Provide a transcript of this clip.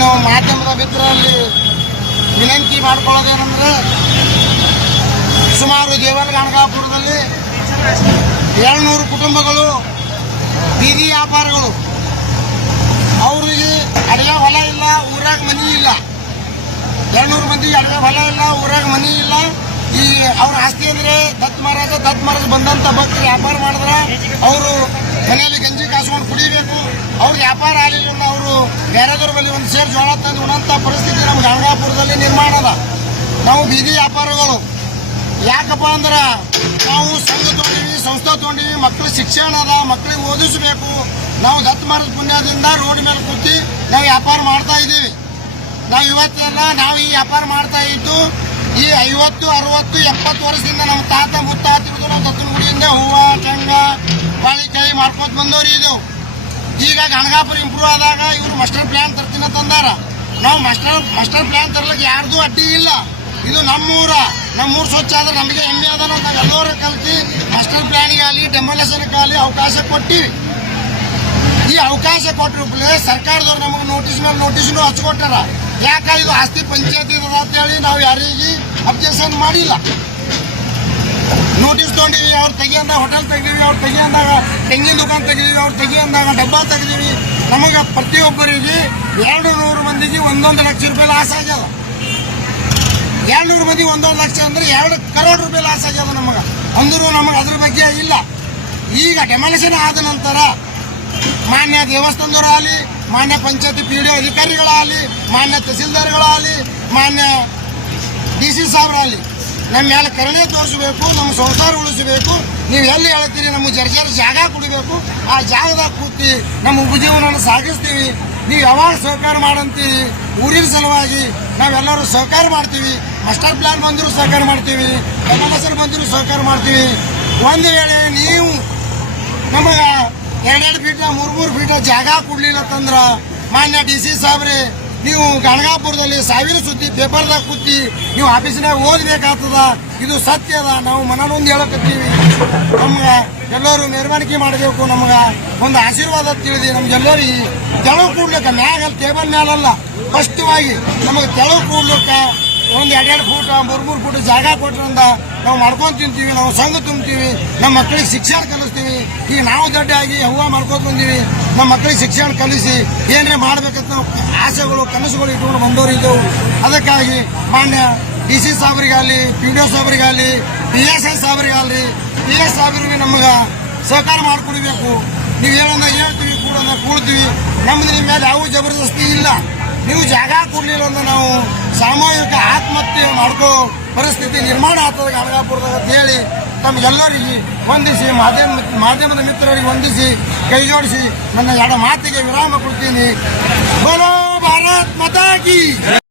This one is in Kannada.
ನಾನು ಮಾಧ್ಯಮದ ಮಿತ್ರರಲ್ಲಿ ವಿನಂತಿ ಮಾಡಿಕೊಳ್ಳೋದೇನೆಂದರೆ, ಸುಮಾರು ದೇವರ ಗಣಗಾಪುರದಲ್ಲಿ 700 ಕುಟುಂಬಗಳು ಬೀದಿ ವ್ಯಾಪಾರಗಳು, ಅವರಿಗೆ ಅಡುಗೆ ಹೊಲ ಇಲ್ಲ, ಊರಾಗ ಮನಿ ಇಲ್ಲ. 700 ಮಂದಿಗೆ ಅಡುಗೆ ಹೊಲ ಇಲ್ಲ, ಊರಾಗ ಮನಿ ಇಲ್ಲ. ಈ ಅವ್ರ ಆಸ್ತಿ ಅಂದರೆ ದತ್ ಮಹಾರಾಜ ಬಂದಂಥ ಭಕ್ತರು ವ್ಯಾಪಾರ ಮಾಡಿದ್ರೆ ಅವರು ಮನೆಯಲ್ಲಿ ಗಂಜಿ ಕಾಸ್ಕೊಂಡು ಕುಡಿಬೇಕು. ಅವ್ರಿಗೆ ವ್ಯಾಪಾರ ಆಗಲಿಲ್ಲ, ಅವರು ಬೇರೆದವ್ರ ಬಳಿ ಒಂದು ಸೇರು ಜೋಳ ತಂದು ಉಣಂಥ ಪರಿಸ್ಥಿತಿ ನಮ್ಮ ಗಣಗಾಪುರದಲ್ಲಿ ನಿರ್ಮಾಣ ಅದ. ನಾವು ಬೀದಿ ವ್ಯಾಪಾರಗಳು ಯಾಕಪ್ಪ ಅಂದ್ರೆ ನಾವು ಸಂಘ ತೊಗೊಂಡಿವಿ, ಸಂಸ್ಥೆ ತೊಗೊಂಡಿವಿ, ಮಕ್ಕಳು ಶಿಕ್ಷಣ ಅದ, ಮಕ್ಕಳಿಗೆ ಓದಿಸಬೇಕು. ನಾವು ದತ್ ಮಹಾರಾಜ ಪುಣ್ಯದಿಂದ ರೋಡ್ ಮೇಲೆ ಕೂತಿ ನಾವು ವ್ಯಾಪಾರ ಮಾಡ್ತಾ ಇದ್ದೀವಿ. ನಾವು ಇವತ್ತೆಲ್ಲ ನಾವು ಈ ವ್ಯಾಪಾರ ಮಾಡ್ತಾ ಇದ್ದು ಈ 50, 60, 70 ವರ್ಷದಿಂದ ನಮ್ಮ ತಾತ ಮುತ್ತಾತಿರೋದು ನಮ್ಮ ದತ್ತನ ಗುಡಿಯಿಂದ ಹೂವು, ಟೆಂಗ, ಬಾಳಿಕಾಯಿ ಮಾಡ್ಕೊತ ಬಂದವ್ರು ಇದ್ದೆವು. ಈಗ ಗಣಗಾಪುರ ಇಂಪ್ರೂವ್ ಆದಾಗ ಇವರು ಮಾಸ್ಟರ್ ಪ್ಲಾನ್ ತರ್ತೀನಿ ತಂದಾರ. ನಾವು ಮಾಸ್ಟರ್ ಪ್ಲಾನ್ ತರ್ಲಿಕ್ಕೆ ಯಾರ್ದು ಅಡ್ಡಿ ಇಲ್ಲ. ಇದು ನಮ್ಮೂರು ಸ್ವಚ್ಛ ಆದ್ರೆ ನಮಗೆ ಹೆಮ್ಮೆ ಅದ. ನಾವು ಎಲ್ಲರೂ ಕಲ್ತಿ ಮಾಸ್ಟರ್ ಪ್ಲಾನ್ಗಾಗಲಿ ಡೆಮೊಲೇಷನ್ಗಾಗಲಿ ಅವಕಾಶ ಕೊಟ್ಟಿವಿ. ಈ ಅವಕಾಶ ಕೊಟ್ಟರೆ ಸರ್ಕಾರದವ್ರು ನಮಗೆ ನೋಟಿಸ್ ಮೇಲೆ ನೋಟಿಸ್ನು ಹಚ್ಕೊಟ್ಟಾರ. ಯಾಕೆ ಇದು ಆಸ್ತಿ ಪಂಚಾಯತಿ ಅಂತೇಳಿ ನಾವು ಯಾರಿಗೆ ಅಬ್ಜೆಕ್ಷನ್ ಮಾಡಿಲ್ಲ. ನೋಟಿಸ್ ತೊಗೊಂಡಿವಿ, ಅವ್ರು ತೆಗಿಯಂದಾಗ ಹೋಟೆಲ್ ತೆಗಿದೀವಿ, ಅವ್ರು ತೆಗಿಯಂದಾಗ ತೆಂಗಿನ ದುಕಾನ್ ತೆಗಿದೀವಿ, ಅವ್ರು ತೆಗಿಯಂದಾಗ ಡಬ್ಬ ತೆಗಿದೀವಿ. ನಮಗೆ ಪ್ರತಿಯೊಬ್ಬರಿಗೆ 200 ಮಂದಿಗೆ 1 ಲಕ್ಷ ರೂಪಾಯಿ ಲಾಸ್ ಆಗ್ಯದ. 200 ಮಂದಿ 1 ಲಕ್ಷ ಅಂದ್ರೆ 2 ಕರೋಡ್ ರೂಪಾಯಿ ಲಾಸ್ ಆಗ್ಯದ ನಮಗೆ. ಅಂದರೂ ನಮಗೆ ಅದ್ರ ಬಗ್ಗೆ ಇಲ್ಲ. ಈಗ ಡೆಮಾಲಿಷನ್ ಆದ ನಂತರ ಮಾನ್ಯ ದೇವಸ್ಥಾನದವರಾಗಲಿ, ಮಾನ್ಯ ಪಂಚಾಯತಿ PDO ಅಧಿಕಾರಿಗಳಾಗಲಿ, ಮಾನ್ಯ ತಹಸೀಲ್ದಾರ್ಗಳಾಗಲಿ, ಮಾನ್ಯ DC ಸಾಹೇಬರಾಗಲಿ ನಮ್ಮ ಮೇಲೆ ಕರುಣೆ ತೋರಿಸಬೇಕು, ನಮ್ಮ ಸಂಸಾರ ಉಳಿಸಬೇಕು. ನೀವು ಎಲ್ಲಿ ಹೇಳ್ತೀರಿ ನಮಗೆ ಜರ್ಜರ್ ಜಾಗ ಕೊಡಬೇಕು, ಆ ಜಾಗದಾಗ ಕೂತಿ ನಮ್ಮ ಉಪಜೀವನ ಸಾಗಿಸ್ತೀವಿ. ನೀವು ಯಾವಾಗ ಸಹಕಾರ ಮಾಡಂತೀವಿ, ಊರಿನ ಸಲುವಾಗಿ ನಾವೆಲ್ಲರೂ ಸಹಕಾರ ಮಾಡ್ತೀವಿ. ಮಾಸ್ಟರ್ ಪ್ಲಾನ್ ಬಂದರೂ ಸಹಕಾರ ಮಾಡ್ತೀವಿ, ಡೆಮಾಲಿಷನ್ ಬಂದರೂ ಸಹಕಾರ ಮಾಡ್ತೀವಿ. ಒಂದು ವೇಳೆ ನೀವು ನಮಗೆ 2 ಫೀಟ 3 ಫೀಟ ಜಾಗ ಕೊಡ್ಲಿಲ್ಲ ಅಂತಂದ್ರ ಮಾನ್ಯ DC ಸಾಹೇಬ್ರೆ, ನೀವು ಗಣಗಾಪುರದಲ್ಲಿ 1000 ಸುದ್ದಿ ಪೇಪರ್ದಾಗ ಕೂತಿ ನೀವು ಆಫೀಸಿನಾಗ ಓದಬೇಕಾಗ್ತದ. ಇದು ಸತ್ಯ ಅದ. ನಾವು ಮನನೊಂದು ಹೇಳಕತ್ತೀವಿ. ನಮ್ಗೆ ಎಲ್ಲರೂ ಮೆರವಣಿಗೆ ಮಾಡಬೇಕು. ನಮ್ಗೆ ಒಂದು ಆಶೀರ್ವಾದ ತಿಳಿದಿ ನಮ್ಗೆಲ್ಲರಿಗೆ ತೆಳವು ಕೂಡ್ಲಿಕ್ಕೆ ಮ್ಯಾಗ ಟೇಬಲ್ ಮ್ಯಾಲಲ್ಲ, ಸ್ಪಷ್ಟವಾಗಿ ನಮಗೆ ತೆಳವು ಕೂಡ್ಲಿಕ್ಕೆ ಒಂದು 2 ಫೂಟ 3 ಫೂಟ್ ಜಾಗ ಕೊಟ್ರಿಂದ ನಾವು ಮಾಡ್ಕೊಂಡು ತಿಂತೀವಿ, ನಾವು ಸಂಘ ತುಂಬ್ತೀವಿ, ನಮ್ಮ ಮಕ್ಕಳಿಗೆ ಶಿಕ್ಷಣ ಕಲಿಸ್ತೀವಿ. ಈಗ ನಾವು ದೊಡ್ಡಾಗಿ ಹೂವು ಮಾಡ್ಕೊಂಡು ಬಂದೀವಿ, ನಮ್ಮ ಮಕ್ಕಳಿಗೆ ಶಿಕ್ಷಣ ಕಲಿಸಿ ಏನೇ ಮಾಡ್ಬೇಕಂತ ನಾವು ಆಸೆಗಳು ಕನಸುಗಳು ಇಟ್ಕೊಂಡು ಬಂದವರು ಇದ್ದವು. ಅದಕ್ಕಾಗಿ ಮಾನ್ಯ DC ಸಾಹೇಬರಿಗಾಗಲಿ, PDO ಸಾಹೇಬರಿಗಾಗಲಿ, PSI ಸಾಹೇಬರಿಗಾಗಲಿ, PS ಸಾಹೇಬರಿಗೆ ನಮಗೆ ಸಹಕಾರ ಮಾಡಿಕೊಡ್ಬೇಕು. ನೀವು ಹೇಳಂದಾಗ ಹೇಳ್ತೀವಿ, ಕೂಡ್ತೀವಿ. ನಮ್ದು ನಿಮ್ಮ ಮೇಲೆ ಯಾವ ಜಬರ್ದಸ್ತಿ ಇಲ್ಲ. ನೀವು ಜಾಗ ಕೊಡ್ಲಿಲ್ಲ ಅಂದ್ರೆ ನಾವು ಸಾಮೂಹಿಕ ಆತ್ಮಹತ್ಯೆ ಮಾಡ್ಕೋ ಪರಿಸ್ಥಿತಿ ನಿರ್ಮಾಣ ಆಗ್ತದೆ ಗಣಗಾಪುರದಾಗ ಅಂತ ಹೇಳಿ ತಮಗೆಲ್ಲರಿಗೆ ವಂದಿಸಿ, ಮಾಧ್ಯಮದ ಮಿತ್ರರಿಗೆ ವಂದಿಸಿ, ಕೈ ಜೋಡಿಸಿ ನನ್ನ 2 ಮಾತಿಗೆ ವಿರಾಮ ಕೊಡ್ತೀನಿ. ಬೋಲೋ ಭಾರತ್ ಮಾತಾ ಕಿ.